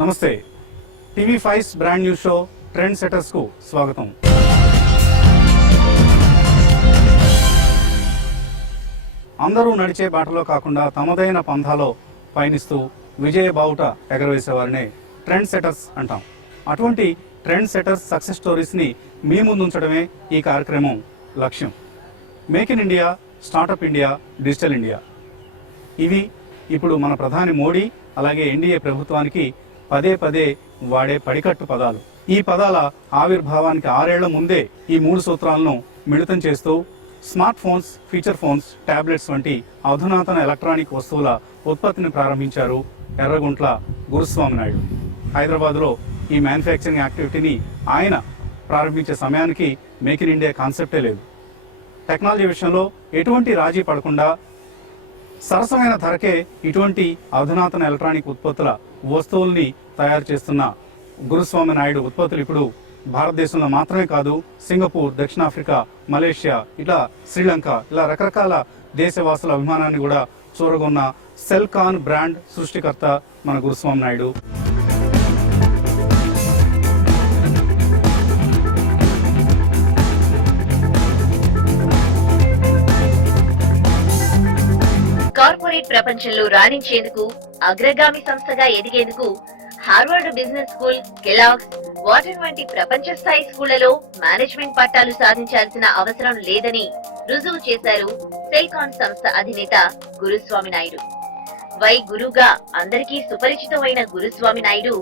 నమస్తే. TV5 brand new show trend setters కు స్వాగతం. అందరూ నడిచే బాటలో కాకుండా తమదైన పంథాలో పయనిస్తూ విజయ బావుట ఎగరవేసేవారినే ట్రెండ్ సెటర్స్ అంటాం. అటువంటి ట్రెండ్ సెటర్స్ సక్సెస్ స్టోరీస్ ని మీ ముందుంచడమే ఈ కార్యక్రమం లక్ష్యం. Make in India, startup India, digital India, ఇవి ఇప్పుడు మన ప్రధాని మోడీ అలాగే ఎన్డీఏ ప్రభుత్వానికి పదే పదే వాడే పడికట్టు పదాలు. ఈ పదాల ఆవిర్భావానికి 6 ఏళ్ల ముందే ఈ 3 సూత్రాలను మిళితం చేస్తూ smart phones, feature phones, tablets వంటి అధునాతన ఎలక్ట్రానిక్ వస్తువుల ఉత్పత్తిని ప్రారంభించారు ఎర్రగుంట్ల గురుస్వామి నాయుడు. హైదరాబాద్లో ఈ మ్యానుఫ్యాక్చరింగ్ యాక్టివిటీని ఆయన ప్రారంభించే సమయానికి మేక్ ఇన్ ఇండియా కాన్సెప్టే లేదు. టెక్నాలజీ విషయంలో ఎటువంటి రాజీ పడకుండా సరసమైన ధరకే ఇటువంటి అధునాతన ఎలక్ట్రానిక్ ఉత్పత్తుల వస్తువుల్ని తయారు చేస్తున్న గురుస్వామి నాయుడు ఉత్పత్తులు ఇప్పుడు భారతదేశంలో మాత్రమే కాదు, సింగపూర్, దక్షిణాఫ్రికా, మలేషియా, ఇలా శ్రీలంక, ఇలా రకరకాల దేశవాసుల అభిమానాన్ని కూడా చూరగొన్న సెల్కాన్ బ్రాండ్ సృష్టికర్త మన గురుస్వామి నాయుడు. కార్పొరేట్ ప్రపంచంలో రాణించేందుకు, అగ్రగామి సంస్థగా ఎదిగేందుకు హార్వర్డ్ బిజినెస్ స్కూల్, కెలాగ్స్, వాటర్ వంటి ప్రపంచ స్థాయి స్కూళ్లలో మేనేజ్మెంట్ పట్టాలు సాధించాల్సిన అవసరం లేదని రుజువు చేశారు సెల్కాన్ సంస్థ అధినేత గురుస్వామి నాయుడు. వై గురుగా అందరికీ సుపరిచితమైన గురుస్వామి నాయుడు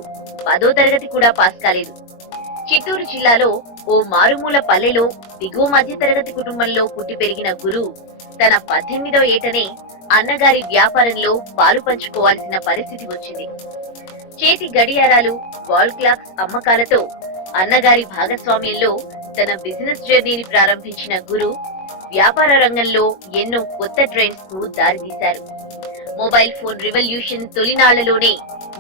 10వ తరగతి కూడా పాస్ కాలేదు. చిత్తూరు జిల్లాలో ఓ మారుమూల పల్లెలో దిగువ మధ్య తరగతి కుటుంబంలో పుట్టి పెరిగిన గురు తన 18వ ఏటనే అన్నగారి వ్యాపారంలో పాలు పంచుకోవాల్సిన పరిస్థితి వచ్చింది. చేతి గడియారాలు, వాల్ క్లాక్స్ అమ్మకాలతో అన్నగారి భాగస్వామ్యంలో తన బిజినెస్ జర్నీని ప్రారంభించిన గురు వ్యాపార రంగంలో ఎన్నో కొత్త ట్రెండ్స్ కు దారితీశారు. మొబైల్ ఫోన్ రివల్యూషన్ తొలినాళ్లలోనే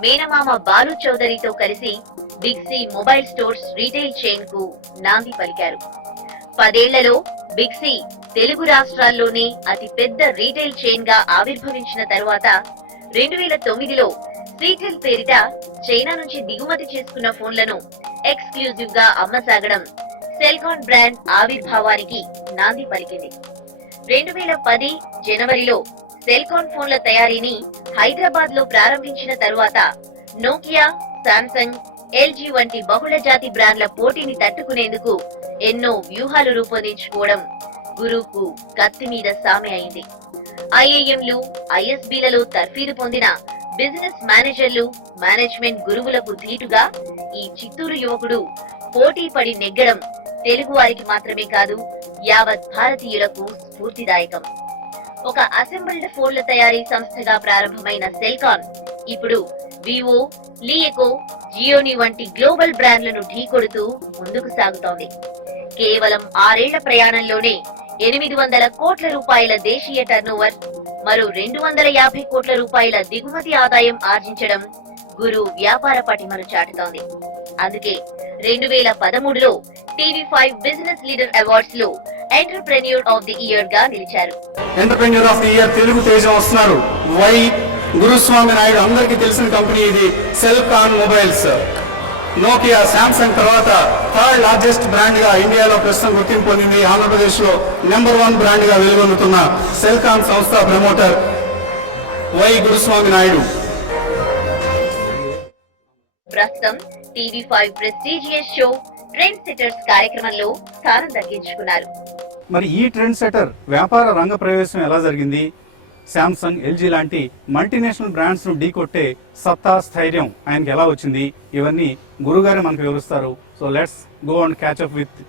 మేనమామ బాలు చౌదరితో కలిసి big C mobile stores retail chain కు నాంది పలికారు. 10 ఏళ్లలో బిగ్ సి తెలుగు రాష్ట్రాల్లోనే అతి పెద్ద రీటైల్ చైన్ గా ఆవిర్భవించిన తరువాత 2009లో సీటెల్ పేరిట చైనా నుంచి దిగుమతి చేసుకున్న ఫోన్లను ఎక్స్క్లూజివ్ గా అమ్మసాగడం సెల్కాన్ బ్రాండ్ ఆవిర్భావానికి నాంది పలికింది. 2010 జనవరిలో సెల్కాన్ ఫోన్ల తయారీని హైదరాబాద్ లో ప్రారంభించిన తరువాత నోకియా, శాంసంగ్, ఎల్జీ వంటి బహుళ జాతి బ్రాండ్ల పోటీని తట్టుకునేందుకు ఎన్నో వ్యూహాలు రూపొందించుకోవడం గురువుకు కత్తి మీద సామె అయింది. ఐఐఎంలు, ఐఎస్బీలలో తర్ఫీదు పొందిన బిజినెస్ మేనేజర్లు, మేనేజ్మెంట్ గురువులకు ధీటుగా ఈ చిత్తూరు యువకుడు పోటీ పడి నెగ్గడం తెలుగు వారికి మాత్రమే కాదు, యావత్ భారతీయులకు స్ఫూర్తిదాయకం. ఒక అసెంబుల్డ్ ఫోన్ల తయారీ సంస్థగా ప్రారంభమైన సెల్కాన్ ఇప్పుడు వివో, లీఎకో, జియోని వంటి గ్లోబల్ బ్రాండ్లను ఢీకొడుతూ ముందుకు సాగుతోంది. కేవలం 6 ఏళ్ల ప్రయాణంలోనే 800 కోట్ల రూపాయల దేశీయ టర్నోవర్, మరో 250 కోట్ల రూపాయల దిగుమతి ఆదాయం ఆర్జించడం గురు వ్యాపార పటిమను చాటుతోంది. అందుకే 2013లో TV5 బిజినెస్ లీడర్ అవార్డ్స్ లో ఎంటర్‌ప్రెన్యూర్ ఆఫ్ ది ఇయర్ గా నిలిచారు. Entrepreneur of the year Telugu తేజం వస్తున్నారు వై గురుస్వామి నాయుడు. అందరికీ తెలిసిన కంపెనీ ఇది సెల్కాన్ మొబైల్స్. నోకియా, శాంసంగ్ తర్వాత 3rd లార్జెస్ట్ బ్రాండ్ గా ఇండియాలో ప్రస్తుతం గుర్తింపు పొందింది. ఆంధ్రప్రదేశ్ లో నెంబర్ 1 బ్రాండ్ గా వెలుగొందుతున్న సెల్కాన్ సంస్థ ప్రమోటర్ వై గురుస్వామి నాయుడు. ప్రస్తుతం TV5 prestigious show trend setters కార్యక్రమంలో స్థానం దక్కించుకున్నారు. మరి ఈ ట్రెండ్ సెటర్ వ్యాపార రంగ ప్రవేశం ఎలా జరిగింది? శాంసంగ్, ఎల్జీ లాంటి మల్టీనేషనల్ బ్రాండ్స్ ను ఢీకొట్టే సత్తా, స్థైర్యం ఆయనకి ఎలా వచ్చింది? ఇవన్నీ గురుగారే మనకు వివరిస్తారు. So let's go and catch up with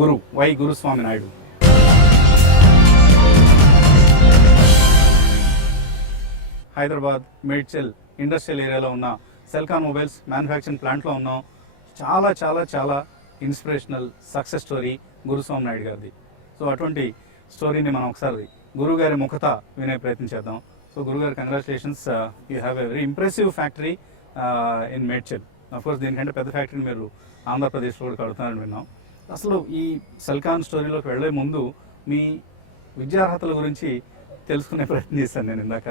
Guru Y Guruswamy Naidu. Hyderabad Medchal industrial ఏరియాలో ఉన్న సెల్కాన్ మొబైల్స్ మ్యానుఫ్యాక్చరింగ్ ప్లాంట్లో ఉన్నాం. చాలా చాలా చాలా ఇన్స్పిరేషనల్ సక్సెస్ స్టోరీ గురుస్వామి నాయుడు గారిది. సో అటువంటి స్టోరీని మనం ఒకసారి గురుగారి ముఖత వినే ప్రయత్నం చేద్దాం. సో గురుగారు, congratulations, you have a very impressive factory in Medchal. Of course దీనికంటే పెద్ద ఫ్యాక్టరీని మీరు ఆంధ్రప్రదేశ్లో కూడా కడుతున్నారని విన్నాం. అసలు ఈ సెల్కాన్ స్టోరీలోకి వెళ్లే ముందు మీ విద్యార్హతల గురించి తెలుసుకునే ప్రయత్నం చేశాను నేను ఇందాక.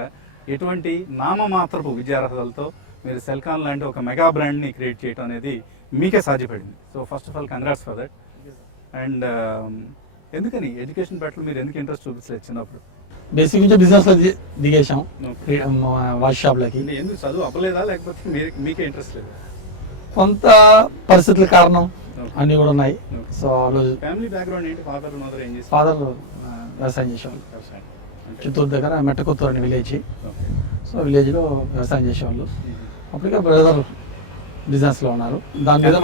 ఎటువంటి నామమాత్రపు విద్యార్హతలతో మీరు సెల్కాన్ లాంటి ఒక మెగా బ్రాండ్ని క్రియేట్ చేయడం అనేది మీకే సాధ్యపడింది. So first of all congrats for that. And ఎందుకని ఎడ్యుకేషన్ పట్ల మీరు ఎందుకు ఇంట్రెస్ట్ చూపించలేదు చిన్నప్పుడు? బేసిక్ నుంచి బిజినెస్లో దిగేసాం వాచ్ షాప్లకి. అంటే ఎందుకు చదువు అవ్వలేదా లేకపోతే మీకే ఇంట్రెస్ట్ లేదు? కొంత పరిస్థితుల కారణం అన్నీ కూడా ఉన్నాయి. సో ఫ్యామిలీ బ్యాక్గ్రౌండ్ ఏంటి? ఫాదర్ మదర్ ఏం చేస్తారు? ఫాదర్ వ్యవసాయం చేసేవాళ్ళు. చిత్తూరు దగ్గర మెట్టకొత్తూరు అని విలేజ్. సో విలేజ్లో వ్యవసాయం చేసేవాళ్ళు. అప్పటికే బ్రదర్ బిజినెస్లో ఉన్నారు. దాని మీద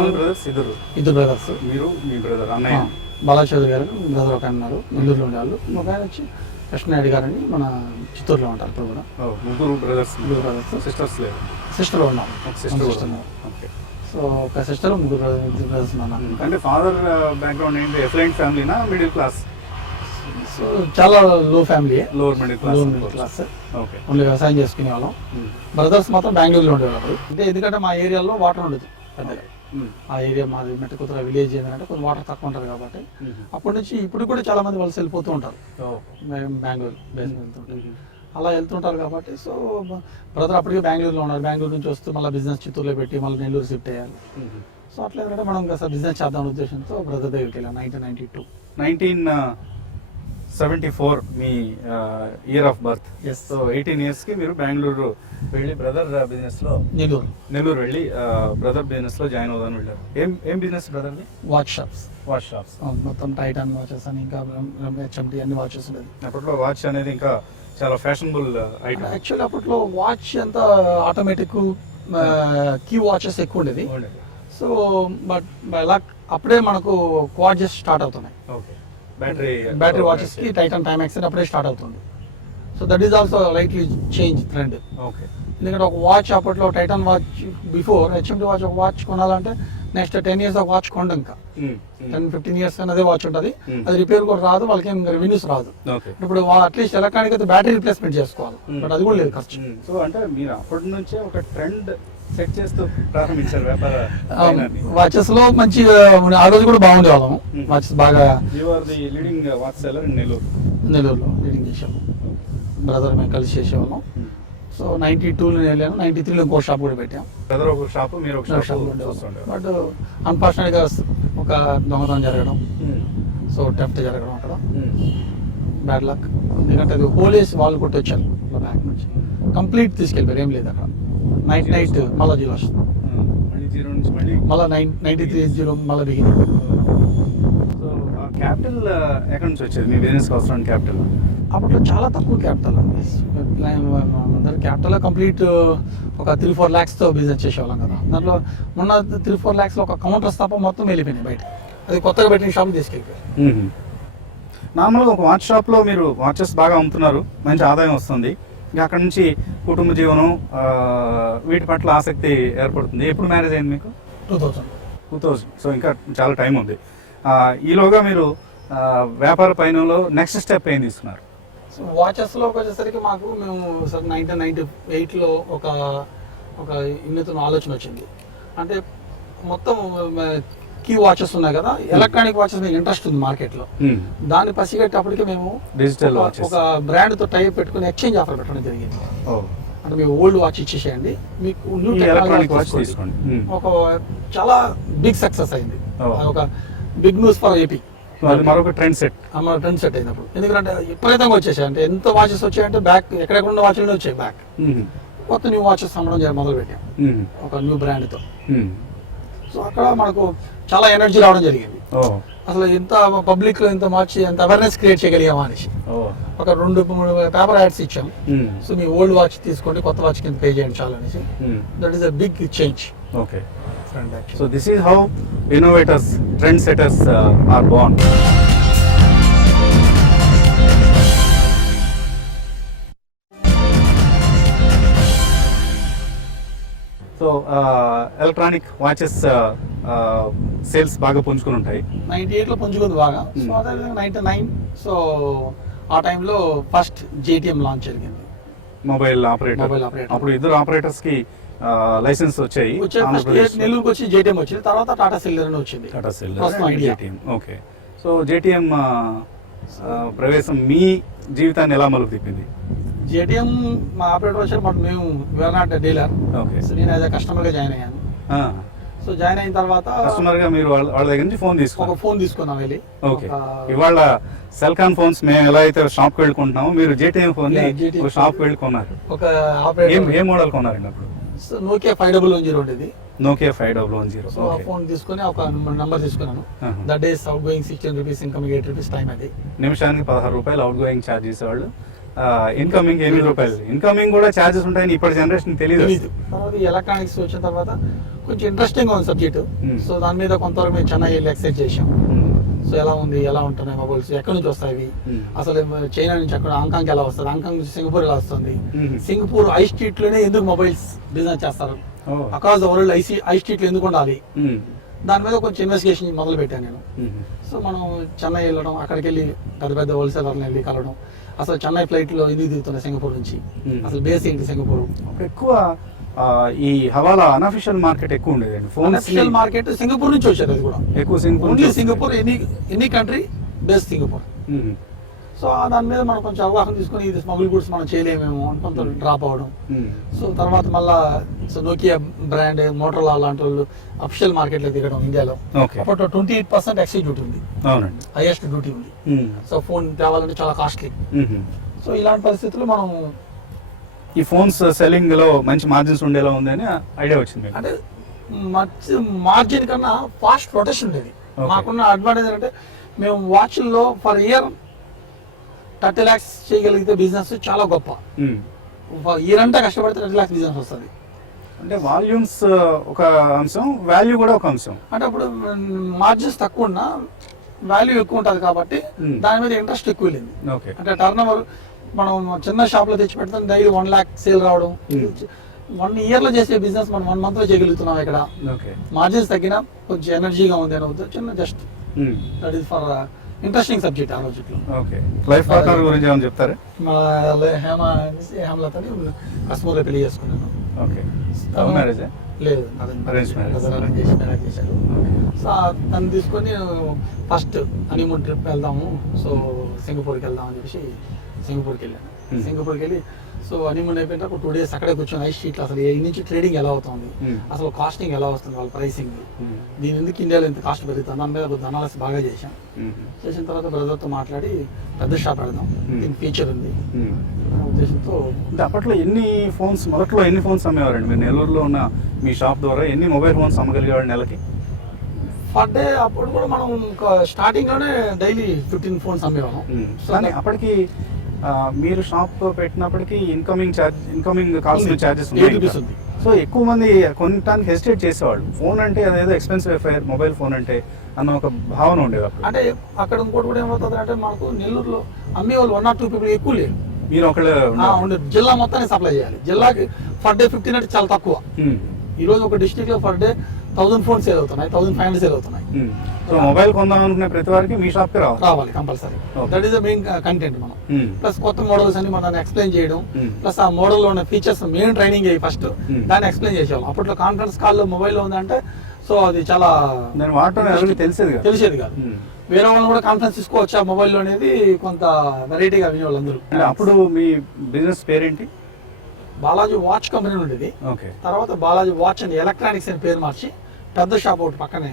ఇద్దరు బ్రదర్స్. మీరు మీ బ్రదర్ అన్నయ్య బాలాచౌదరి గారు బ్రదర్ ఒక ఆయన ఉన్నారు, నెల్లూరులో ఉండేవాళ్ళు. ఒక ఆయన వచ్చి కృష్ణనాయుడు గారని మన చిత్తూరులో ఉంటారు. ఇప్పుడు కూడా ముగ్గురు బ్రదర్స్. సిస్టర్స్ లేదు, సిస్టర్ ఉన్నాం. సో ఒక సిస్టర్, ముగ్గురు బ్రదర్స్ ఉన్నాను. అంటే ఫాదర్ బ్యాక్గ్రౌండ్ ఏంటి? ఎఫ్లైంట్ ఫ్యామిలీనా, మిడిల్ క్లాస్? సో చాలా లో family, lower middle class. Okay. Only వ్యవసాయం చేసుకునే వాళ్ళం. బ్రదర్స్ మాత్రం బెంగళూరులో ఉండేవాళ్ళు. అంటే ఎందుకంటే మా ఏరియాలో వాటర్ ఉండదు పెద్దగా. ఆ ఏరియా మాది మెట్టకుతుర విలేజ్ ఏంటంటే కొంచెం వాటర్ తక్కువ ఉంటుంది కాబట్టి అప్పటి నుంచి ఇప్పుడు కూడా చాలా మంది వలస వెళ్ళిపోతూ ఉంటారు. బెంగళూరు బేస్ వెళ్తుంటారు, అలా వెళ్తుంటారు కాబట్టి. సో బ్రదర్ అప్పటికే బెంగళూరులో ఉన్నారు. బెంగళూరు నుంచి వస్తూ మళ్ళీ బిజినెస్ చిత్తూరులో పెట్టి మళ్ళీ నెల్లూరు షిఫ్ట్ అయ్యారు. సో అట్లా ఏంటంటే మనం ఇంకా బిజినెస్ చేద్దాం ఉద్దేశంతో బ్రదర్ దగ్గరికి వెళ్ళాం. 1974 మీ ఇయర్ ఆఫ్ బర్త్. సో 18 ఇయర్స్కి మీరు బెంగళూరు వెళ్ళి బ్రదర్ బిజినెస్లో నెల్లూరు వెళ్ళి బ్రదర్ బిజినెస్లో జాయిన్ అవుదామని వెళ్ళారు. ఏం బిజినెస్ బ్రదర్ది? Watch shops. మొత్తం టైటాన్ వాచెస్ అని ఇంకా హెచ్ఎంటీ అన్ని వాచెస్ ఉండేది. అప్పట్లో వాచ్ అనేది ఇంకా చాలా ఫ్యాషనబుల్ ఐటమ్. యాక్చువల్లీ అప్పట్లో వాచ్ అంతా ఆటోమేటిక్ కీ వాచెస్ ఎక్కువ ఉండేది. సో బట్ అప్పుడే మనకు వాచెస్ స్టార్ట్ అవుతున్నాయి. బ్యాటరీ వాచెస్ కి టైటాన్ టైమాక్స్ అప్పుడే స్టార్ట్ అవుతుంది. So that is also lightly change trend. ఎందుకంటే ఒక వాచ్ అప్పట్లో Titan watch before HMT watch, ఒక వాచ్ కొనాలంటే నెక్స్ట్ 10 years ఒక వాచ్ కొండ ఇంకా 10-15 years అదే వాచ్ ఉంటుంది. అది రిపేర్ కూడా రాదు, వాళ్ళకి ఏం రెవెన్యూస్ రాదు. ఇప్పుడు అట్లీస్ట్ ఎలక్ట్రానిక్ అయితే బ్యాటరీ రిప్లేస్మెంట్ చేసుకోవాలి, బట్ అది కూడా లేదు ఖర్చు. సో అంటే మీరు అప్పటి నుంచే ఒక ట్రెండ్ సెట్ చేస్తూ ప్రారంభించారు వ్యాపార. వాచెస్ లో మంచి ఆ రోజు కూడా బాగుండే వాళ్ళము. వాచెస్ బాగా లీడింగ్ వాచ్ సెల్లర్ నెల్లూరులో లీడింగ్ చేసాము. బ్రదర్ మేము కలిసి చేసేవాళ్ళం. సో 92లో వెళ్ళాను. 93లో ఇంకో షాప్ కూడా పెట్టాం. బ్రదర్ ఒక షాప్, మీరు ఒక షాప్. బట్ అన్ఫార్చునేట్గా ఒక దొంగతనం జరగడం, సో టెఫ్ట్ జరగడం అక్కడ బ్యాడ్ లక్. ఎందుకంటే అది పోలీస్ వాళ్ళు కొట్టొచ్చారు బ్యాక్ నుంచి, కంప్లీట్ తీసుకెళ్ళిపోయారు. ఏం లేదు అక్కడ. నైట్ మళ్ళీ జీరో వస్తుంది, మళ్ళీ 93 మళ్ళీ బిగినింగ్. సో క్యాపిటల్ ఎక్కడి నుంచి వచ్చేది మీ బిజినెస్ అవసరం? క్యాపిటల్ అప్పుడు చాలా తక్కువ క్యాపిటల్ అండి. అందరు క్యాపిటల్ కంప్లీట్ ఒక 3-4 lakhsతో బిజినెస్ చేసేవాళ్ళం కదా. దాంట్లో మొన్న 3-4 lakhsలో ఒక కౌంటర్స్ తప్ప మొత్తం వెళ్ళిపోయినాయి బయట. అది కొత్తగా పెట్టిన షాప్ తీసుకెళ్ళిపోయారు. నార్మల్గా ఒక వాచ్ షాప్లో మీరు వాచెస్ బాగా అమ్ముతున్నారు, మంచి ఆదాయం వస్తుంది. ఇంకా అక్కడ నుంచి కుటుంబ జీవనం వీటి పట్ల ఆసక్తి ఏర్పడుతుంది. ఎప్పుడు మ్యారేజ్ అయింది మీకు? 2000. సో ఇంకా చాలా టైం ఉంది. ఈలోగా మీరు వ్యాపార పయనంలో నెక్స్ట్ స్టెప్ ఏం తీసుకున్నారు? సో వాచెస్లో వచ్చేసరికి మేము 1998లో ఒక వినూత్న ఆలోచన వచ్చింది. అంటే మొత్తం కీ వాచెస్ ఉన్నాయి కదా, ఎలక్ట్రానిక్ వాచెస్ మీద ఇంట్రెస్ట్ ఉంది మార్కెట్లో. దాన్ని పసిగట్టేప్పటికే మేము డిజిటల్ ఒక బ్రాండ్తో టైప్ పెట్టుకుని ఎక్స్చేంజ్ ఆఫర్ పెట్టడం జరిగింది. అంటే మీరు ఓల్డ్ వాచ్ ఇచ్చేసేయండి, మీకు న్యూ టెక్నాలజీ వాచ్ తీసుకోండి. ఒక చాలా బిగ్ సక్సెస్ అయింది. ఒక బిగ్ న్యూస్ ఫర్ ఏపీ. మరొక ట్రెండ్ సెట్ అయినప్పుడు. ఎందుకంటే విపరీతంగా వచ్చేసాయి. అంటే ఎంత వాచెస్ వచ్చాయంటే బ్యాక్ ఎక్కడెక్కడ ఉన్న వాచ్లు వచ్చాయి. బ్యాక్ కొత్త న్యూ వాచెస్ అమ్మడం మొదలు పెట్టాం ఒక న్యూ బ్రాండ్తో. సో అక్కడ మనకు చాలా ఎనర్జీ రావడం జరిగింది. అసలు ఇంత పబ్లిక్ లో ఇంత మార్చి ఎంత అవేర్నెస్ క్రియేట్ చేయగలిగామా అనేసి ఒక 2-3 పేపర్ యాడ్స్ ఇచ్చాం. సో మీ ఓల్డ్ వాచ్ తీసుకోండి, కొత్త వాచ్ కింద పే చేయండి చాలు అనేసి. That is a big change. Okay. So this is how innovators, trendsetters are born. So electronic watches sales బాగా పుంజుకుని ఉంటాయి. 98లో పుంజుకుంది బాగా. సో అదేవిధంగా 99, సో ఆ టైంలో ఫస్ట్ JTM లాంచ్ జరిగింది, మొబైల్ ఆపరేటర్. అప్పుడు ఇద్దరు ఆపరేటర్స్ కి లైసెన్స్ వచ్చాయి. నెల్లూరుకి వచ్చి JTM వచ్చింది, తర్వాత టాటా సెల్లర్ అని వచ్చింది. JTM. ఓకే. సో JTM ప్రవేశం మీ జీవితాన్ని ఎలా మలుపు తిప్పింది? జేటీఎం మా ఆపరేటర్ వచ్చారు, బట్ మేము we are not dealer. Okay. So నేను యాజ్ అ కస్టమర్గా జాయిన్ అయ్యాను. సో జాయిన్ అయిన తర్వాత కస్టమర్ గా మీరు వాళ్ళ దగ్గర నుంచి ఫోన్ ఒక తీసుకున్నారు. ఫోన్ తీసుకున్నాం వెళ్ళి. ఓకే. ఇవాళ సెల్కాన్ ఫోన్స్ మేము ఎలా అయితే షాప్ కి వెళ్ళుకుంటున్నాము, మీరు జేటీఎం ఫోన్ ని Yeah, JTM షాప్ కి వెళ్ళి కొన్నారు. ఒక ఆపరేటర్ ఏ మోడల్ కొన్నారండి అప్పుడు? నోకియా 5010 ఉండేది. నోకియా 5010. సో ఆ ఫోన్ తీసుకొని ఒక నంబర్ తీసుకున్నాను. That days out going 16 rupees, incoming 8 rupees time అది. నిమిషానికి 16 రూపాయలు అవుట్ గోయింగ్ ఛార్జ్ చేసేవాళ్ళు, ఇన్కమింగ్ 8 రూపాయలు. ఇన్కమింగ్ కూడా ఛార్జెస్ ఉంటాయని ఇప్పటి జనరేషన్ తెలియదు. తర్వాత ఈ ఎలక్ట్రానిక్స్ వచ్చిన తర్వాత కొంచెం ఇంట్రెస్టింగ్ ఉంది సబ్జెక్ట్. సో దాని మీద కొంతవరకు మేము చెన్నై వెళ్ళి ఎక్సైజ్ చేసాం. సో ఎలా ఉంది, ఎలా ఉంటున్నాయి మొబైల్స్, ఎక్కడి నుంచి వస్తాయి ఇవి, అసలు చైనా నుంచి అక్కడ హాంకాంగ్ ఎలా వస్తుంది, హాంకాంగ్ నుంచి సింగపూర్ ఎలా వస్తుంది, సింగపూర్ ఐ స్ట్రీట్ లోనే ఎందుకు మొబైల్స్ బిజినెస్ చేస్తారు, across the world I street లో ఎందుకు ఉండాలి, దాని మీద కొంచెం ఇన్వెస్టిగేషన్ మొదలు పెట్టాను నేను. సో మనం చెన్నై వెళ్ళడం, అక్కడికి వెళ్ళి పెద్ద పెద్ద హోల్సేలర్ని వెళ్ళి కలవడం, అసలు చెన్నై ఫ్లైట్ లో ఎందుకు దిగుతున్నాయి సింగపూర్ నుంచి, అసలు బేస్ ఏంటి సింగపూర్. ఎక్కువ ఈ హవాలా అన్అఫిషియల్ మార్కెట్ ఎక్కువ ఉండేదండి. అన్అఫిషియల్ మార్కెట్ సింగపూర్ నుంచి వచ్చారు, అది కూడా ఎక్కువ Singapore. Only Singapore, any country base Singapore. So దాని మీద మనం కొంచెం అవగాహన తీసుకొని ఇది స్మగుల్ గుడ్స్ మనం చేయలేమేమో అని కొంత డ్రాప్ అవ్వడం. సో తర్వాత మళ్ళా నోకియా బ్రాండ్, మోటరోలా లాంటి వాళ్ళు అఫిషియల్ మార్కెట్లో దిగడం ఇండియాలో. అప్పట్లో 28% ఎక్సైజ్ డ్యూటీ ఉంది, హైయెస్ట్ డ్యూటీ ఉంది. సో ఫోన్ తేవాలంటే చాలా కాస్ట్లీ. సో ఇలాంటి పరిస్థితుల్లో మనం ఈ ఫోన్స్ సెల్లింగ్ లో మంచి మార్జిన్స్ ఉండేలా ఉందని ఐడియా వచ్చింది. అంటే మార్జిన్ కన్నా ఫాస్ట్ రొటేషన్ ఉండేది. మాకున్న అడ్వాంటేజ్ అంటే మేము వాచ్ల్లో ఫర్ ఇయర్ 30 lakhs చేయగలిగితే బిజినెస్ చాలా గొప్ప. ఇయర్ అంతా కష్టపడితే 30 lakhs బిజినెస్ వస్తుంది. అంటే వాల్యూమ్స్ ఒక అంశం, వాల్యూ కూడా ఒక అంశం. అంటే అప్పుడు మార్జిన్స్ తక్కువ ఉన్నా వాల్యూ ఎక్కువ ఉంటుంది కాబట్టి దాని మీద ఇంట్రెస్ట్ ఎక్కువ వెళ్ళింది. అంటే టర్న్ ఓవర్ మనం చిన్న షాప్ లో తెచ్చి పెడతాం, డైలీ 1 lakh సేల్ రావడం. 1 year లో చేసే బిజినెస్ మనం 1 month లో చేయగలుగుతున్నాం. ఇక్కడ మార్జిన్స్ తగ్గినా కొంచెం ఎనర్జీగా ఉంది అని అవుతుంది. చిన్న just that is for interesting subject ఆ రోజుల్లో. లైఫ్ పార్ట్నర్ గురించి ఏమైనా చెప్తారా? మా హేమలతని కస్టమర్లో పెళ్లి చేసుకున్నాను. లేదు, అరేంజ్ చేశారు. సో తను తీసుకొని ఫస్ట్ హనీమూన్ ట్రిప్ వెళ్దాము, సో సింగపూర్కి వెళ్దాం అని చెప్పేసి సింగపూర్కి వెళ్ళాను. సింగపూర్కి వెళ్ళి సో హనీమూన్ అయిపోయిన 2 days అక్కడే కూర్చొని ఐ స్ట్రీట్లో అసలు ఈ నుంచి ట్రేడింగ్ ఎలా అవుతుంది, అసలు కాస్టింగ్ ఎలా వస్తుంది, వాళ్ళ ప్రైసింగ్, దీని ఎందుకు ఇండియాలో ఎంత కాస్ట్ పెరుగుతుంది, దాని మీద అనాలిసిస్ బాగా చేశాం. చేసిన తర్వాత బ్రదర్తో మాట్లాడి పెద్ద షాప్ పెడదాం, దీనికి ఫీచర్ ఉంది ఉద్దేశంతో. అంటే అప్పట్లో మొదట్లో ఎన్ని ఫోన్స్ అమ్మేవారండి మీరు? నెల్లూరులో ఉన్న మీ షాప్ ద్వారా ఎన్ని మొబైల్ ఫోన్స్ అమ్మగలిగేవాడు నెలకి? పర్ డే అప్పుడు కూడా మనం స్టార్టింగ్ లోనే డైలీ 15 phones అమ్మేవాళ్ళం. కానీ అప్పటికి మీరు షాప్ పెట్టినప్పటికీ ఇన్కమింగ్ కాల్స్ చార్జెస్ ఉన్నాయి. సో ఎక్కువ మంది కొనడానికి హెసిటేట్ చేసేవాళ్ళు. ఫోన్ అంటే అదేదో ఎక్స్పెన్సివ్ అఫైర్, మొబైల్ ఫోన్ అంటే అన్న ఒక భావన ఉండేది. అంటే అక్కడ ఇంకోటి కూడా ఏమవుతుంది అంటే మనకు నెల్లూరులో అమ్మే వాళ్ళు 1 or 2 people ఎక్కువ లేరు. మీరు ఒకళ్ళు ఉండదు, జిల్లా మొత్తాన్ని సప్లై చేయాలి. జిల్లాకి పర్ డే 15 అంటే చాలా తక్కువ. ఈ రోజు ఒక డిస్ట్రిక్ట్ లో పర్ డే 1000 phones సేల్ అవుతున్నాయి, 1500 సేల్ అవుతున్నాయి. సో మొబైల్ కొందాం అనుకునే ప్రతి వారికి మీ షాప్ కి రావాలి compulsory. That is the main content. మనం ప్లస్ కొత్త మోడల్స్ అని మనం ఎక్స్ప్లెయిన్ చేయడం, ప్లస్ ఆ మోడల్ లో ఉన్న ఫీచర్స్ మెయిన్ ట్రైనింగ్ అయ్యి ఫస్ట్ దాన్ని ఎక్స్ప్లెయిన్ చేసేవాళ్ళం. అప్పట్లో కాన్ఫరెన్స్ కాల్ లో మొబైల్ లో ఉందంటే సో అది చాలా తెలిసేది కాదు. వేరే వాళ్ళు కూడా కాన్ఫరెన్స్ తీసుకోవచ్చు ఆ మొబైల్ లో అనేది కొంత వెరైటీగా వినేవాళ్ళు అందరూ. అప్పుడు మీ బిజినెస్ పేరేంటి? బాలాజీ వాచ్ కంపెనీ ఉండేది. తర్వాత బాలాజీ వాచ్ అండ్ ఎలక్ట్రానిక్స్ అని పేరు మార్చి పెద్ద షాప్ ఒకటి పక్కనే.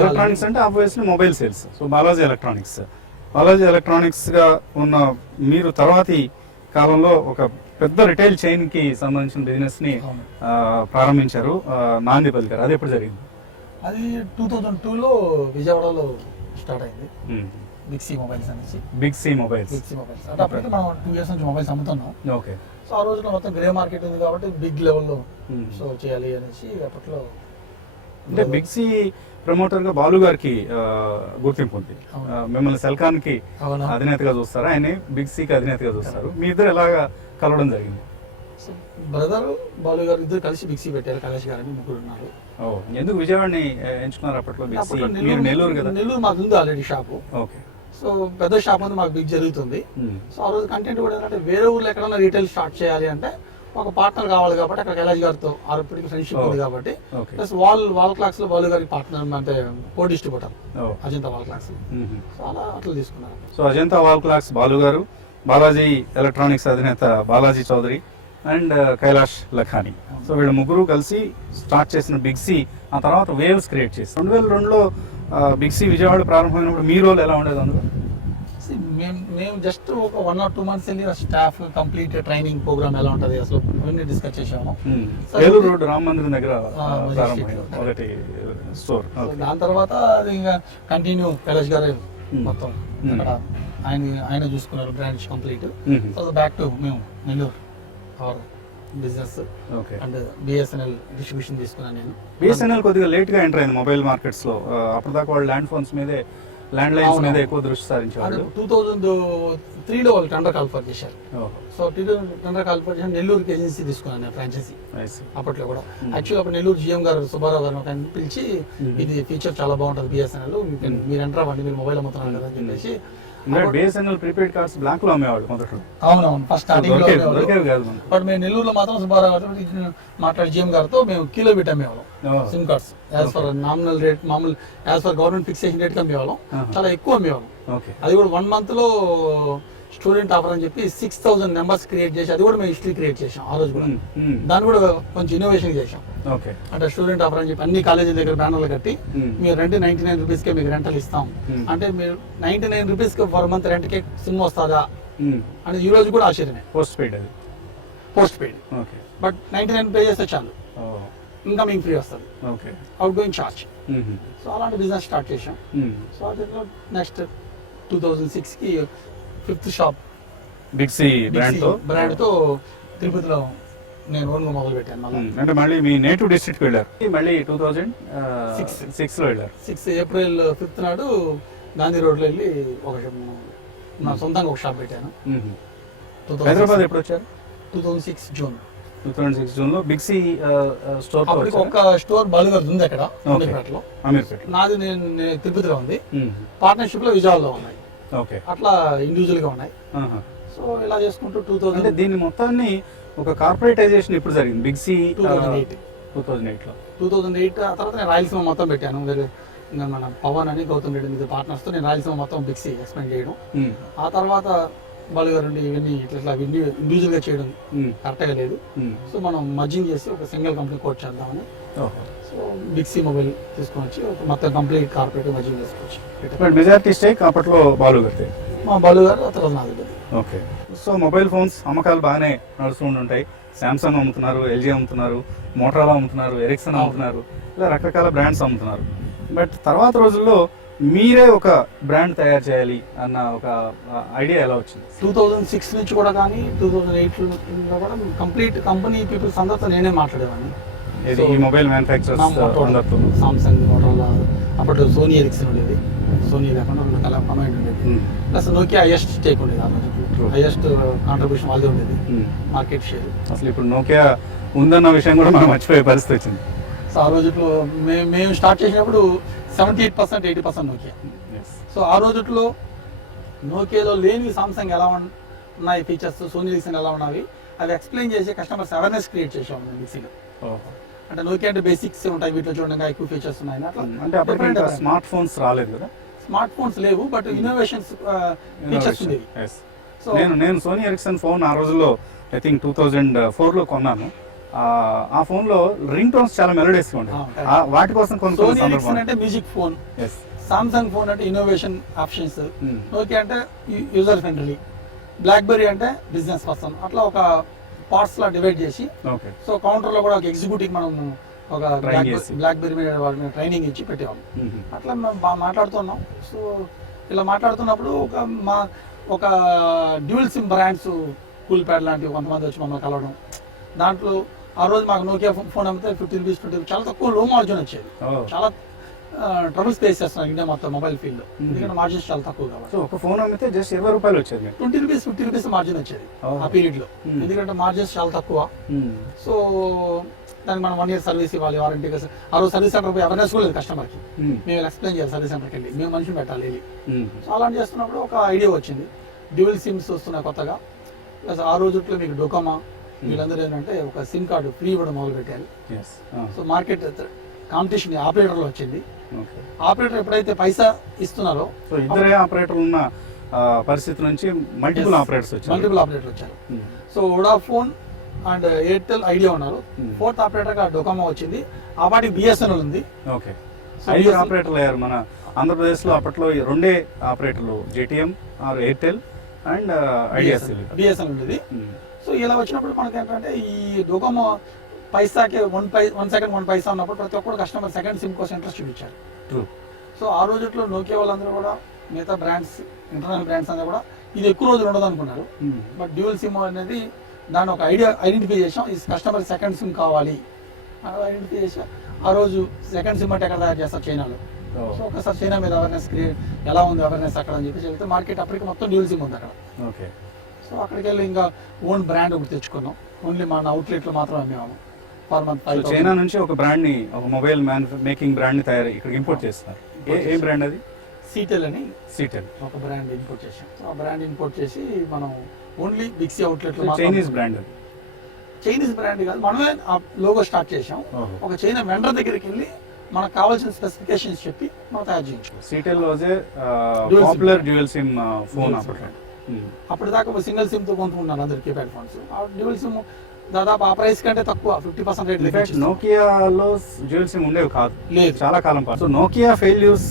ఎలక్ట్రానిక్స్ అంటే obviously mobile sales. So Balaji electronics గా ఉన్న మీరు తర్వాతి కాలంలో ఒక పెద్ద రిటైల్ చైన్ కి సంబంధించిన బిజినెస్ ని ప్రారంభించారు, నాంది పలికారు. అది ఎప్పుడు జరిగింది? అది 2002లో విజయవాడలో స్టార్ట్ అయింది. బిగ్ సి మొబైల్స్ అంటే అప్పటికి మనం 2 years నుంచి మొబైల్స్ అమ్ముతున్నాం. ఓకే. సో ఆ రోజున మొత్తం గ్రే మార్కెట్ ఉంది కాబట్టి బిగ్ లెవెల్లో సో చేయాలి అనేసి అప్పట్లో. అంటే బిగ్ సి ప్రమోటర్ గా బాలు గారికి గుర్తింపు ఉంది. మిమ్మల్ని సెల్కాన్ కి అధినేతగా చూస్తారు, ఆయన బిగ్ సి కి అధినేతగా చూస్తారు. మీ ఇద్దరు ఎలాగా కలవడం జరిగింది? బ్రదర్ బాలు గారు ఇద్దరు కలిసి బిగ్ సి పెట్టారు. కలేష్ గారని ముగ్గురు ఉన్నారు. ఎందుకు విజయవాడని ఎంచుకున్నారు అప్పట్లో? నెల్లూరు కదా. నెల్లూరు మాకు ఉంది ఆల్రెడీ షాపు. ఓకే. సో పెద్ద షాప్ ఉంది, మాకు బిగ్ జరుగుతుంది. సో ఆ రోజు కంటెంట్ కూడా ఏంటంటే వేరే ఊర్లో ఎక్కడన్నా రీటైల్ స్టార్ట్ చేయాలి అంటే ఒక పార్ట్నర్ కావాలి కాబట్టి అక్కడ కైలాష్ గారితో ఆరోగ్యకి ఫ్రెండ్షిప్ ఉంది కాబట్టి, ప్లస్ వాల్ క్లాక్స్ లో బాలు గారి పార్ట్నర్ అంటే co distributor Ajanta wall clocks. So అలా అట్లా తీసుకున్నారు. So Ajanta wall clocks Balu గారు, బాలాజీ ఎలక్ట్రానిక్స్ అధినేత బాలాజీ చౌదరి అండ్ కైలాష్ లఖానీ. సో వీళ్ళ ముగ్గురు కలిసి స్టార్ట్ చేసిన బిగ్ సి ఆ తర్వాత వేవ్స్ క్రియేట్ చేసి 2002లో బిగ్ సి విజయవాడ ప్రారంభమైనప్పుడు మీ రోల్ ఎలా ఉండేది అందులో? మేము జస్ట్ ఒక 1 or 2 months వెళ్ళి స్టాఫ్ కంప్లీట్ ట్రైనింగ్ ప్రోగ్రామ్ ఎలా ఉంటుంది అసలు అవన్నీ డిస్కస్ చేసాము. ఏలూరు రోడ్ రామ మందిరం దగ్గర ప్రారంభమైంది మొదటి స్టోర్. దాని తర్వాత అది ఇంకా కంటిన్యూ కైలాష్ గారు మొత్తం అక్కడ ఆయన చూసుకున్నారు బ్రాంచ్ కంప్లీట్. బ్యాక్ టు మేము Nellore our business and BSNL distribution తీసుకున్నాను నేను. బిఎస్ఎన్ఎల్ కొద్దిగా లేట్ గా ఎంటర్ అయింది మొబైల్ మార్కెట్స్ లో. అప్పటిదాకా వాళ్ళు ల్యాండ్ ఫోన్స్ మీదే ల్యాండ్ లైన్స్ మీద ఎక్కువ దృష్టి సారించారు. 2003లో వాళ్ళు టెండర్ కాల్ఫర్ చేశారు. సో టెండర్ కాల్ఫర్ చేసి నెల్లూరుకి ఏజెన్సీ తీసుకున్నాను నేను ఫ్రాంచైజీ అప్పట్లో కూడా. యాక్చువల్ అప్పుడు నెల్లూరు జిఎం గారు సుబ్బారావు గారు ఒక పిలిచి ఇది ఫీచర్ చాలా బాగుంటుంది బిఎస్ఎన్ఎల్, మీరు ఎంటర్ అవ్వండి, మీరు మొబైల్ అమ్ముతున్నారు కదా అని చెప్పేసి. బిఎస్ఎన్ఎల్ ప్రీపెయిడ్ కార్డ్స్ బ్లాక్ లో అమ్మేవాళ్ళు మొదట్లో. అవునవును, ఫస్ట్ స్టార్టింగ్. బట్ మేము నెల్లూరులో మాత్రం సుబ్బారావు గారు మాట్లాడి జిఎం గారితో మేము కిలో బిట్ అమ్మేవాళ్ళం SIM cards. As per nominal rate, మామూలు as per government fixation rate అమ్మేవాళ్ళం, చాలా ఎక్కువ అమ్మేవాళ్ళం. అది కూడా 1 month లో స్టూడెంట్ ఆఫర్ అని చెప్పి 6000 నెంబర్స్ క్రియేట్ చేసి అది కూడా మేము హిస్టరీ క్రియేట్ చేసాం ఆ రోజు కూడా. దాన్ని కూడా కొంచెం ఇన్నోవేషన్ చేసాం. అంటే స్టూడెంట్ ఆఫర్ అని చెప్పి అన్ని కాలేజీల దగ్గర బ్యానర్లు కట్టి మీరు రెంట్ 99 రూపీస్కే మీకు రెంటల్ ఇస్తాం, అంటే మీరు 99 రూపీస్కి పర్ మంత్ రెంట్కే సిమ్ వస్తుందా అని ఈ రోజు కూడా ఆశ్చర్యమే. పోస్ట్ పెయిడ్ అది, పోస్ట్ పెయిడ్. బట్ 99 పే చేస్తే చాలు, ఇన్కమింగ్ ఫ్రీ వస్తుంది, అవుట్ గోయింగ్ చార్జ్. సో అలాంటి బిజినెస్ స్టార్ట్ చేసాం. సో అది నెక్స్ట్ 2006కి 5th shop big C brand తో తిరుపతిలో నేను ఓన్గా మొదలు పెట్టాను. అంటే మళ్ళీ మీ నేటివ్ డిస్ట్రిక్ట్ వెళ్ళారు మళ్ళీ 2006 లో వెళ్ళారు. 6 April 5th నాడు గాంధీ రోడ్ లో వెళ్ళి ఒక నా సొంతంగా ఒక షాప్ పెట్టాను. హైదరాబాద్ ఎప్పుడు వచ్చారు? 2006 జూన్. 2006 జూన్ లో బిగ్ సి స్టోర్. ఒక స్టోర్ బాలుగారు ఉంది అక్కడ అమీర్పేటలో. నాది నేను తిరుపతిలో ఉంది. పార్ట్నర్షిప్ లో విజయవాడలో ఉన్నాయి. అట్లా ఇండివిజువల్ గా ఉన్నాయి. సో ఇలా చేసుకుంటూ 2000 అంటే దీన్ని మొత్తాన్ని ఒక కార్పొరేటైజేషన్ ఇప్పుడు జరిగింది బిగ్ సి 2008 లో. 2008 ఆ తర్వాత నేను రాయలసీమ మొత్తం పెట్టాను. ఇంకా మన పవన్ అని గౌతమ్ రెడ్డి మీద పార్ట్నర్స్ తో నేను రాయలసీమ మొత్తం బిగ్ సి ఎక్స్పెండ్ చేయడం. ఆ తర్వాత బాలుగారు ఇవన్నీ ఇట్లా ఇండివిజువల్ గా చేయడం కరెక్ట్ గా లేదు. సో మనం మర్జింగ్ చేసి ఒక సింగిల్ కంపెనీ కోట్ చేద్దామని సో బిగ్ సి మొబైల్ తీసుకొని వచ్చి మొత్తం కంప్లీట్ కార్పొరేట్ మర్జింగ్ చేసుకోవచ్చు. మెజారిటీ స్టేక్ అప్పట్లో బాలుగారు, మా బాలుగారు ఆ తర్వాత నాది. ఓకే. సో మొబైల్ ఫోన్స్ అమ్మకాలు బాగానే నడుస్తూ ఉంటాయి. శాంసంగ్ అమ్ముతున్నారు, ఎల్జీ అమ్ముతున్నారు, మోటరోలా అమ్ముతున్నారు, ఎరిక్సన్ అమ్ముతున్నారు, ఇలా రకరకాల బ్రాండ్స్ అమ్ముతున్నారు. బట్ తర్వాత రోజుల్లో మీరే ఒక బ్రాండ్ తయారు చేయాలి అన్న ఒక ఐడియా ఎలా వచ్చింది? 2006 నుంచి కూడా కానీ 2008లో కూడా కంప్లీట్ కంపెనీ పీపుల్స్ అందరితో నేనే మాట్లాడేవాడిని. ఈ మొబైల్ మ్యానుఫ్యాక్చరర్స్ అందరితో. సామ్సంగ్, మోటరోలా, అప్పట్లో సోనీ ఎరిక్సన్ ఉండేది, సోనీ లేకుండా 2 కలర్ కమాండ్ ఉండేది. ప్లస్ నోకియా హైయెస్ట్ స్టేక్ ఉండేది, ఆ రోజు హైయెస్ట్ కాంట్రిబ్యూషన్ వాళ్ళదే ఉండేది మార్కెట్ షేర్. అసలు ఇప్పుడు నోకియా ఉందన్న విషయం కూడా మనం మర్చిపోయే పరిస్థితి వచ్చింది. సో ఆ రోజుట్లో మేము స్టార్ట్ చేసినప్పుడు 78%, 80% నోకియా. సో ఆ రోజుల్లో నోకియాలో లేని సామ్సంగ్ ఎలా ఉన్నాయి ఫీచర్స్, సోనీ ఎరిక్సన్ ఎలా ఉన్నాయి అవి ఎక్స్ప్లెయిన్ చేసి కస్టమర్స్ అవేర్నెస్ క్రియేట్ చేసాం మిక్సీలో. అంటే నోకియా అంటే బేసిక్స్ ఉంటాయి, వీటిలో చూడండి ఎక్కువ ఫీచర్స్ ఉన్నాయి. అంటే అప్పటికి స్మార్ట్ ఫోన్స్ రాలేదు కదా? స్మార్ట్ ఫోన్స్ లేవు, బట్ ఇన్నోవేషన్స్ ఫీచర్స్ ఉండేవి. సో నేను సోనీ ఎరిక్సన్ ఫోన్ ఆ రోజుల్లో ఐ థింక్ 2004 లో కొన్నాను. ఆ ఫోన్ లో రింగ్ టోన్స్ చాలా మెలోడియస్ గా ఉంటాయి. వాటి కోసం సోనీ ఎరిక్సన్ అంటే మ్యూజిక్ ఫోన్, సామ్సంగ్ ఫోన్ అంటే ఇన్నోవేషన్ ఆప్షన్స్, నోకియా అంటే యూజర్ ఫ్రెండ్లీ, బ్లాక్బెర్రీ అంటే బిజినెస్ పర్సన్. అట్లా ఒక పార్ట్స్ లా డివైడ్ చేసి సో కౌంటర్ లో కూడా ఒక ఎగ్జిక్యూటివ్ మనం ఒక బ్లాక్బెర్రీ మీద వాళ్ళని ట్రైనింగ్ ఇచ్చి పెట్టేవాళ్ళం. అట్లా మేము మాట్లాడుతున్నాం. సో ఇలా మాట్లాడుతున్నప్పుడు ఒక dual SIM brands cool pad లాంటివి కొంతమంది వచ్చి మమ్మల్ని కలవడం. దాంట్లో ఆ రోజు మాకు నోకియా ఫోన్ అమ్మితే 50 రూపీస్ 20 రూపీస్ చాలా తక్కువ లో మార్జిన్ వచ్చేది. చాలా ట్రబుల్స్ ఫేస్ చేస్తున్నాం ఇండియా మొత్తం మొబైల్ ఫీల్డ్, ఎందుకంటే మార్జిన్స్ చాలా తక్కువ కాబట్టి. ఒక ఫోన్ అమ్మితే జస్ట్ 20 రూపాయలు వచ్చేది, 20 రూపీస్ 50 రూపీస్ మార్జిన్ వచ్చేది ఆ పీరియడ్ లో, ఎందుకంటే మార్జిన్స్ చాలా తక్కువ. సో దానికి మనం 1 year సర్వీస్ ఇవ్వాలి, వారంటీ. ఆ రోజు సర్వీస్ సెంటర్ పోయి అవేర్నెస్ కూడా లేదు కస్టమర్కి, మేము ఎక్స్ప్లెయిన్ చేయాలి సర్వీస్ సెంటర్కి వెళ్ళి, మేము మనిషిని పెట్టాలి వెళ్ళి. సో అలాంటి చేస్తున్నప్పుడు ఒక ఐడియా వచ్చింది, డ్యూయల్ సిమ్స్ వస్తున్నాయి కొత్తగా. ప్లస్ ఆ రోజుల్లో మీకు డోకోమా వీళ్ళందరూ ఏంటంటే ఒక సిమ్ కార్డు ఫ్రీ ఇవ్వడం మొదలు పెట్టారు. సో మార్కెట్ కాంపిటీషన్ ఆపరేటర్లో వచ్చింది. ఆపరేటర్ ఎప్పుడైతే పైసా ఇస్తున్నారో, సో ఇద్దరే ఆపరేటర్ ఉన్న పరిస్థితి నుంచి మల్టిపుల్ ఆపరేటర్స్ వచ్చారు. మల్టిపుల్ ఆపరేటర్ వచ్చారు. So Vodafone and Airtel idea ఉన్నారు. ఫోర్త్ ఆపరేటర్గా డొకామో వచ్చింది. ఆ పాటి బిఎస్ఎన్ఎల్ ఉంది. ఓకే, 5 ఆపరేటర్లు అయ్యారు మన ఆంధ్రప్రదేశ్లో. అప్పట్లో 2 ఆపరేటర్లు, జేటీఎం ఆర్ ఎయిర్టెల్ అండ్ బిఎస్ఎన్ఎల్ ఉండేది. సో ఇలా వచ్చినప్పుడు మనకి ఏంటంటే ఈ డొకామో పైసాకి 1 సెకండ్ 1 పైసా ఉన్నప్పుడు ప్రతి ఒక్కరు కస్టమర్ సెకండ్ సిమ్ కోసం ఇంట్రెస్ట్ చూపించారు. ట్రూ. సో ఆ రోజుల్లో నోకియా వాళ్ళందరూ కూడా మిగతా బ్రాండ్స్, ఇంటర్నేషనల్ బ్రాండ్స్ అందరూ కూడా ఇది ఎక్కువ రోజులు ఉండదు అనుకున్నారు. బట్ డ్యూయల్ సిమ్ అనేది దాన్ని ఒక ఐడెంటిఫై చేసాం. ఈ కస్టమర్ సెకండ్ సిమ్ కావాలి అని ఐడెంటిఫై చేసాం. ఆ రోజు సెకండ్ సిమ్ అంటే ఎక్కడ తయారు చేస్తారు? చైనాలో. సో ఒకసారి చైనా మీద అవేర్నెస్ ఎలా ఉంది అవేర్నెస్ అక్కడ అని చెప్పి వెళ్తే మార్కెట్ అప్పటికి మొత్తం డ్యూయల్ సిమ్ ఉంది అక్కడ. ఓకే. సో అక్కడికి వెళ్ళి ఇంకా ఓన్ బ్రాండ్ ఒకటి తెచ్చుకున్నాం. ఓన్లీ మన అవుట్లెట్లో మాత్రమే అమ్మేవాము. ఫర్ మంత్ చైనా నుంచి ఒక బ్రాండ్ ని, ఒక మొబైల్ మేకింగ్ బ్రాండ్ ని తయారు ఇక్కడ ఇంపోర్ట్ చేస్తారు. ఏ బ్రాండ్ అది? సీటెల్ అని సీటెల్ ఒక బ్రాండ్ ఇంపోర్ట్ చేసాం. సో ఆ బ్రాండ్ ఇంపోర్ట్ చేసి మనం ఓన్లీ బిగ్సీ అవుట్లెట్లో. చైనీస్ బ్రాండ్ అది? చైనీస్ బ్రాండ్ కాదు, మనమే ఆ లోగో స్టార్ట్ చేసాం. ఒక చైనా వెండర్ దగ్గరికి వెళ్ళి మనకు కావాల్సిన స్పెసిఫికేషన్స్ చెప్పి మనం తయారు చేయించుకోవాలి. Seattle was a popular dual SIM phone అప్పట్లో. అప్పుడు దాకా సింగిల్ సిమ్ తో కొనుక్కున్నారు అందరు కీప్యాడ్ ఫోన్స్. ఆ డ్యూయల్ సిమ్ దాదాపు ఆ ప్రైస్ కంటే తక్కువ 50% రేట్. నోకియాలో డ్యూయల్ సిమ్ ఉండేవి కాదు, లేదు, చాలా కాలం పాటు. సో నోకియా ఫెయిల్యూర్స్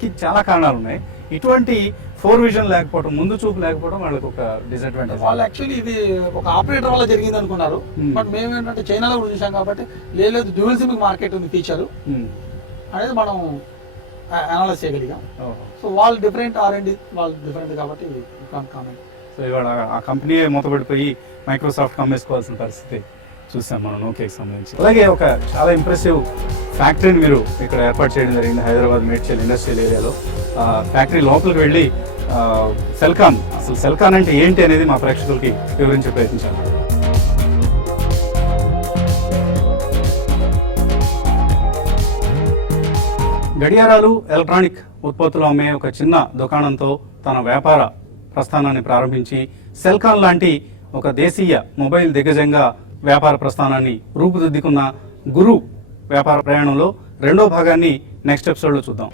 కి చాలా కారణాలు ఉన్నాయి. ఇటువంటి 4 విజన్ లేకపోవడం, ముందు చూపు లేకపోవడం వాళ్ళకి ఒక డిసడ్వాంటేజ్. వాళ్ళు యాక్చువల్లీ ఇది ఒక ఆపరేటర్ వల్ల జరిగింది అనుకున్నారు. బట్ మేము ఏంటంటే చైనాలో కూడా చూసాం కాబట్టి లేదు డ్యూయల్ సిమ్ మార్కెట్ ఉంది ఫీచర్ అనేది మనం అనలైజ్ చేయగలిగాం. సో వాళ్ళు డిఫరెంట్ R&D వాళ్ళు డిఫరెంట్ కాబట్టి కామెంట్. సో ఇవాళ ఆ కంపెనీ మూతపడిపోయి మైక్రోసాఫ్ట్ అమ్మేసుకోవాల్సిన పరిస్థితి చూసాం మనం నోకియాకి సంబంధించి. అలాగే ఒక చాలా ఇంప్రెసివ్ ఫ్యాక్టరీని మీరు ఇక్కడ ఏర్పాటు చేయడం జరిగింది హైదరాబాద్ మేడ్చల్ ఇండస్ట్రియల్ ఏరియాలో. ఫ్యాక్టరీ లోపలికి వెళ్ళి సెల్కాన్, అసలు సెల్కాన్ అంటే ఏంటి అనేది మా ప్రేక్షకులకి వివరించే ప్రయత్నించాలి. గడియారాలు, ఎలక్ట్రానిక్ ఉత్పత్తులు అమ్మే ఒక చిన్న దుకాణంతో తన వ్యాపార ప్రస్థానాన్ని ప్రారంభించి సెల్కాన్ లాంటి ఒక దేశీయ మొబైల్ దిగ్గజంగా వ్యాపార ప్రస్థానాన్ని రూపుదిద్దుకున్న గురు వ్యాపార ప్రయాణంలో 2వ భాగాన్ని నెక్స్ట్ ఎపిసోడ్లో చూద్దాం.